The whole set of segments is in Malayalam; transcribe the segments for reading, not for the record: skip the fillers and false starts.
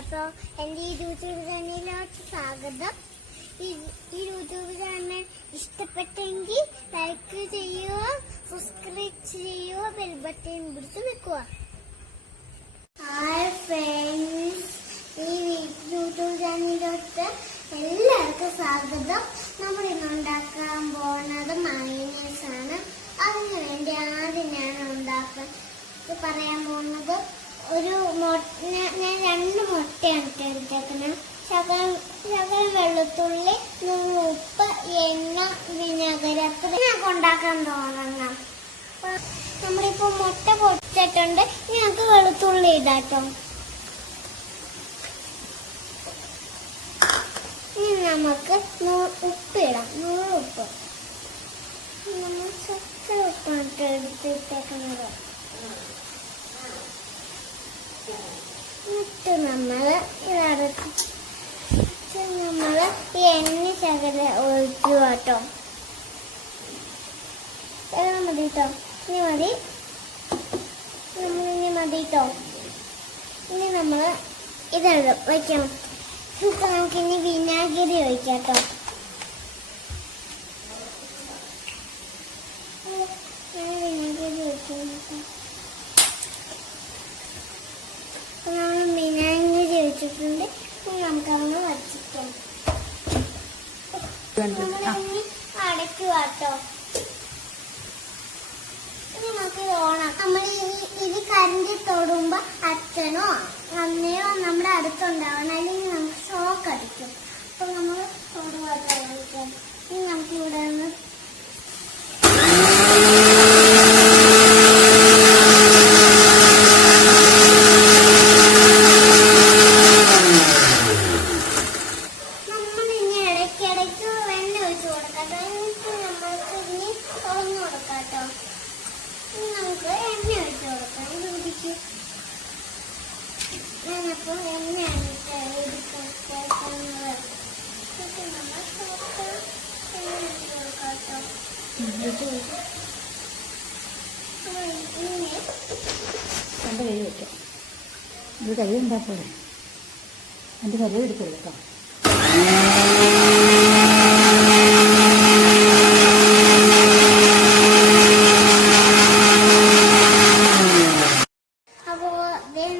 അപ്പോൾ എൻ്റെ ഈ യൂട്യൂബ് ചാനലിലോട്ട് സ്വാഗതം. ഈ യൂട്യൂബ് ചാനൽ ഇഷ്ടപ്പെട്ടെങ്കിൽ ലൈക്ക് ചെയ്യുക, സബ്സ്ക്രൈബ് ചെയ്യുക, ബെൽ ബട്ടൺ പിടിച്ച് നിൽക്കുക. ഹായ് ഫ്രണ്ട്സ്, ഈ യൂട്യൂബ് ചാനലിലോട്ട് എല്ലാവർക്കും സ്വാഗതം. നമ്മൾ ഇന്ന് ഉണ്ടാക്കാൻ പോകുന്നത് മയോണൈസ് ആണ്. അതിന് വേണ്ടി ആദ്യം ഞാൻ പറയാൻ പോകുന്നത് ഒരു ഞാൻ 2 മുട്ടയാണ് എടുത്തേക്കുന്നത്. ശകലം വെളുത്തുള്ളി, ഉപ്പ്, എണ്ണ, വിനാഗിരി, അത്ര ഉണ്ടാക്കാൻ തോന്നണം. നമ്മളിപ്പോ മുട്ട പൊടിച്ചിട്ടുണ്ട്. ഇനി നമുക്ക് വെളുത്തുള്ളി ഇടാട്ടോ. ഇനി നമുക്ക് ഉപ്പിടാം, 100 ഉപ്പ്. നമ്മൾ ചക്ക ഉപ്പാണ് എടുത്തിട്ടേക്കുന്നത്. എന്നിട്ട് നമ്മള് ഈ എണ്ണ ശകല ഒഴിക്കുക കേട്ടോ. മതി കേട്ടോ, ഇനി മതി കേട്ടോ. ഇനി നമ്മള് ഇതാണ് വയ്ക്കണം. ഇപ്പൊ നമുക്കിനി വിനാഗിരി ഒഴിക്കാം കേട്ടോ. വിനാഗിരി ഒഴിക്കാം. വിനാഗിരി ഒഴിച്ചിട്ടുണ്ട്. നമുക്കതൊന്ന് വച്ചിക്കാം. നമ്മളിനി അടയ്ക്കുക കേട്ടോ. ഇനി നമുക്ക് ഓണാക്കാം. നമ്മൾ ഇത് കരണ്ടി തൊടുമ്പോ അച്ഛനോ അമ്മയോ നമ്മുടെ അടുത്തുണ്ടാവണം, അല്ലെങ്കിൽ നമുക്ക് ഷോക്ക് അടിക്കും. അപ്പൊ നമ്മൾ തൊടുവാട്ടോ. ഇനി നമുക്ക് ഇവിടെ നിന്ന് ഞാനപ്പോൾ എണ്ണയാണ് എൻ്റെ കൈ വയ്ക്കാം. ഇത് കൈ ഉണ്ടാക്കൂടെ? എൻ്റെ കൈ എടുത്ത് കൊടുക്കാം.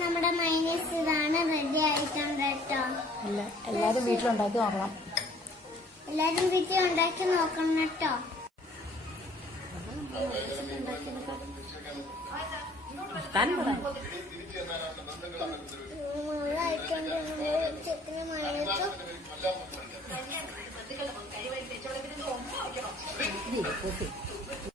നമ്മുടെ മയോണൈസ് ഇതാണ്, റെഡി ആയിട്ടുണ്ട് കേട്ടോ. എല്ലാവരും വീട്ടിലുണ്ടാക്കി നോക്കണം. എല്ലാവരും വീട്ടിലുണ്ടാക്കി നോക്കണം കേട്ടോ. ചിക്കനും മയോണൈസും